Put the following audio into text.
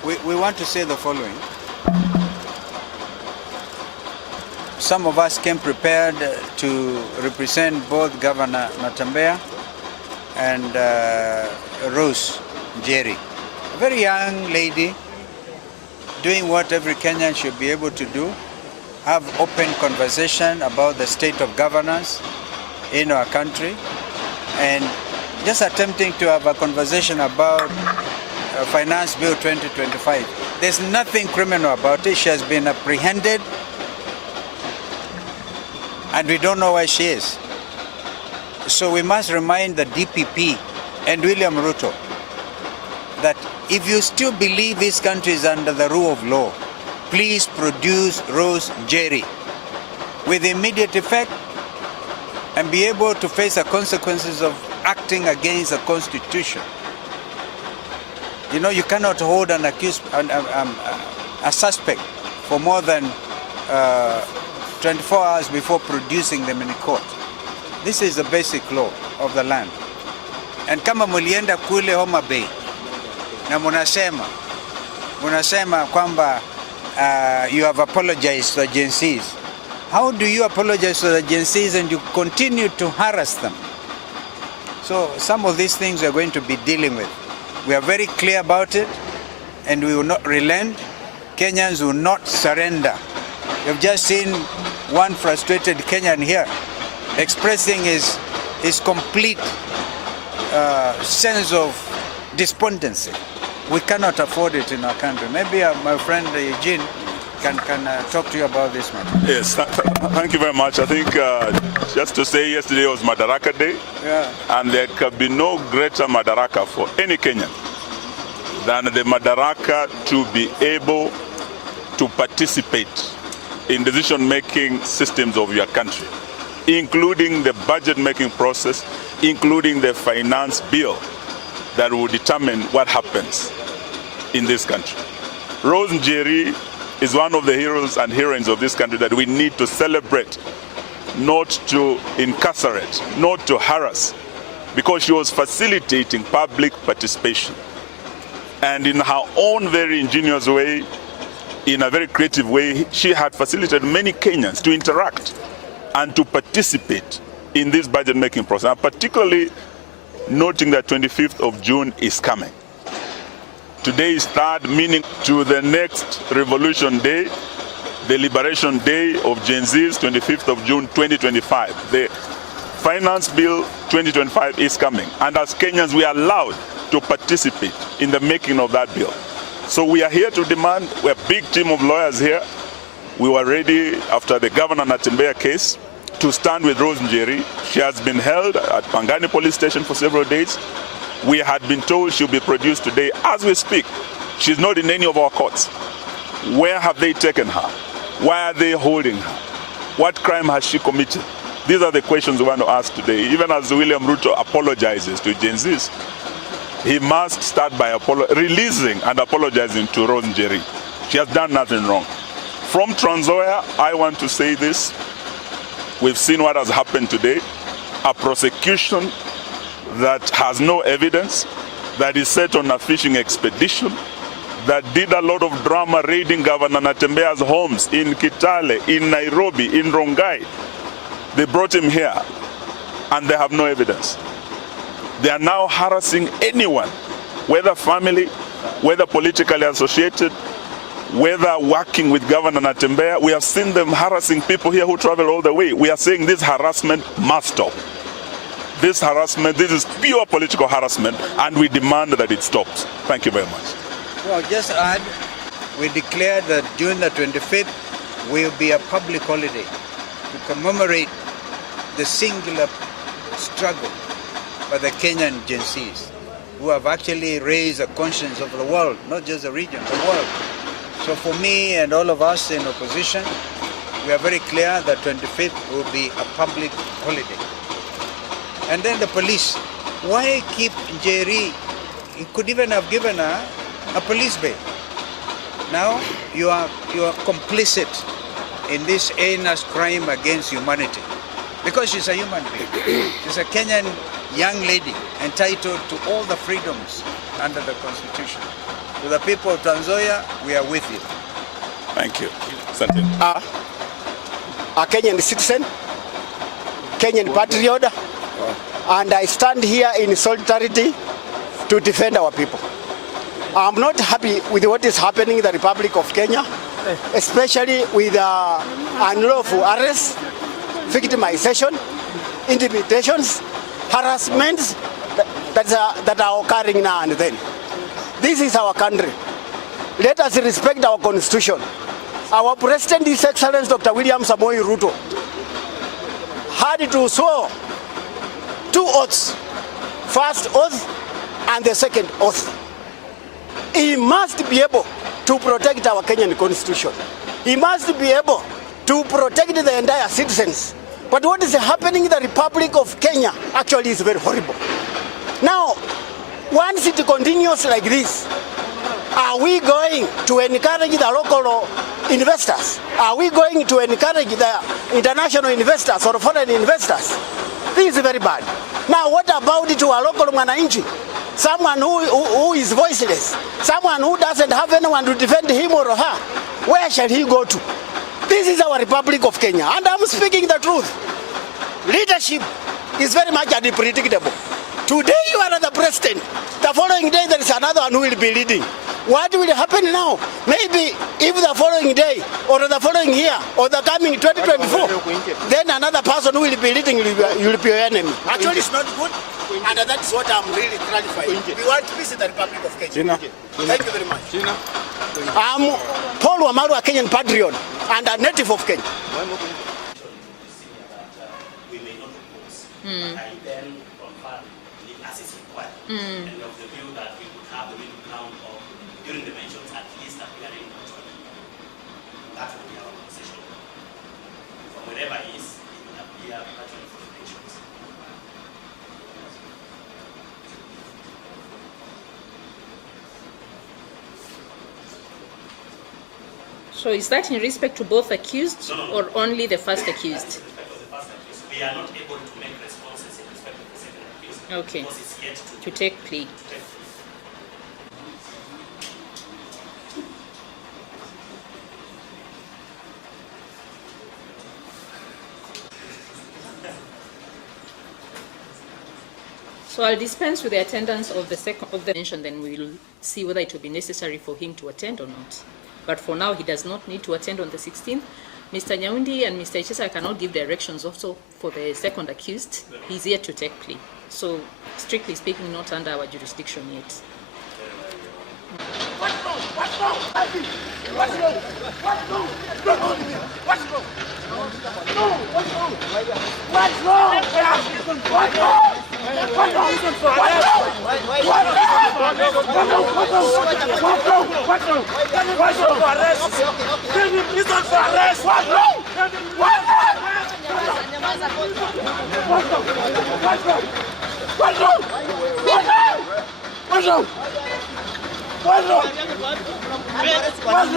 we want to say the following. Some of us came prepared to represent both Governor Natembeya and Rose Njeri, a very young lady doing what every Kenyan should be able to do, have open conversation about the state of governance in our country, and just attempting to have a conversation about Finance Bill 2025. There's nothing criminal about it. She has been apprehended and we don't know where she is. So we must remind the DPP and William Ruto that if you still believe this country is under the rule of law, please produce Rose Njeri with immediate effect and be able to face the consequences of acting against the Constitution. You know, you cannot hold an accused, a suspect for more than 24 hours before producing them in court. This is the basic law of the land. And kama mulienda kule Homa Bay na munasema kwamba you have apologized to agencies. How do you apologize to the agencies and you continue to harass them? So some of these things we are going to be dealing with. We are very clear about it and we will not relent. Kenyans will not surrender. We've just seen one frustrated Kenyan here expressing his complete sense of despondency. We cannot afford it in our country. Maybe my friend Eugene can talk to you about this matter. Yes, thank you very much. I think just to say yesterday was Madaraka Day, and there can be no greater Madaraka for any Kenyan than the Madaraka to be able to participate in decision-making systems of your country, including the budget-making process, including the finance bill that will determine what happens in this country. Rose Njeri is one of the heroes and heroines of this country that we need to celebrate, not to incarcerate, not to harass, because she was facilitating public participation. And in her own very ingenious way, in a very creative way, she had facilitated many Kenyans to interact and to participate in this budget-making process, and particularly noting that 25th of June is coming. Today is third, meaning to the next Revolution Day, the Liberation Day of Gen Z's, 25th of June 2025. The Finance Bill 2025 is coming, and as Kenyans we are allowed to participate in the making of that bill. So we are here to demand, we're a big team of lawyers here. We were ready after the Governor Natembeya case to stand with Rose Njeri. She has been held at Pangani Police Station for several days. We had been told she'll be produced today. As we speak, she's not in any of our courts. Where have they taken her? Why are they holding her? What crime has she committed? These are the questions we want to ask today. Even as William Ruto apologizes to Gen Zs, he must start by releasing and apologizing to Rose Njeri. She has done nothing wrong. From Trans Nzoia, I want to say this. We've seen what has happened today. A prosecution that has no evidence, that is set on a fishing expedition, that did a lot of drama raiding Governor Natembeya's homes in Kitale, in Nairobi, in Rongai. They brought him here and they have no evidence. They are now harassing anyone, whether family, whether politically associated, whether working with Governor Natembeya. We have seen them harassing people here who travel all the way. We are saying this harassment must stop. This harassment, this is pure political harassment, and we demand that it stops. Thank you very much. Well, just add, we declared that June the 25th will be a public holiday to commemorate the singular struggle by the Kenyan Gen Zs, who have actually raised the conscience of the world, not just the region, the world. So for me and all of us in opposition, we are very clear that 25th will be a public holiday. And then the police, why keep Njeri? You could even have given her a police bail. Now you are complicit in this heinous crime against humanity, because she's a human being. She's a Kenyan young lady entitled to all the freedoms under the Constitution. To the people of Tanzania, we are with you. Thank you. A Kenyan citizen, Kenyan patriot, and I stand here in solidarity to defend our people. I'm not happy with what is happening in the Republic of Kenya, especially with unlawful arrests, victimization, intimidations, harassments that are occurring now and then. This is our country. Let us respect our constitution. Our President, His Excellency Dr. William Samoei Ruto, had to swear 2 oaths, first oath and the second oath. He must be able to protect our Kenyan constitution. He must be able to protect the entire citizens. But what is happening in the Republic of Kenya actually is very horrible. Now, once it continues like this, are we going to encourage the local investors? Are we going to encourage the international investors or foreign investors? This is very bad. Now, what about to our local mwananchi? Someone who is voiceless, someone who doesn't have anyone to defend him or her. Where shall he go to? This is our Republic of Kenya, and I'm speaking the truth. Leadership is very much unpredictable. Today you are the president. The following day there is another one who will be leading. What will happen now? Maybe if the following day or the following year or the coming 2024, then another person who will be leading will be your enemy. Actually, it's not good, and that is what I'm really clarifying. We want peace in the Republic of Kenya. Thank you very much. I'm Paul Wamaru, a Kenyan patriot and a native of Kenya. We may not oppose, but I then confirm as is required. And of the view that we would have the middle ground of, during the mentions, at least appearing virtually. That would be our position. From wherever he is, it will appear virtually for the mentions. So is that in respect to both accused or only the first accused? We are not able to make responses in respect of the second accused. Okay. Because it's yet To take plea. So I'll dispense with the attendance of the mention, then we'll see whether it will be necessary for him to attend or not. But for now, he does not need to attend on the 16th. Mr. Nyaundi and Mr. Ichesa cannot give directions also for the second accused. He's here to take plea. So, strictly speaking, not under our jurisdiction yet. What's wrong? What's wrong? What's wrong? What's wrong? What's wrong? No, what's wrong? What's wrong? What's wrong? What's wrong?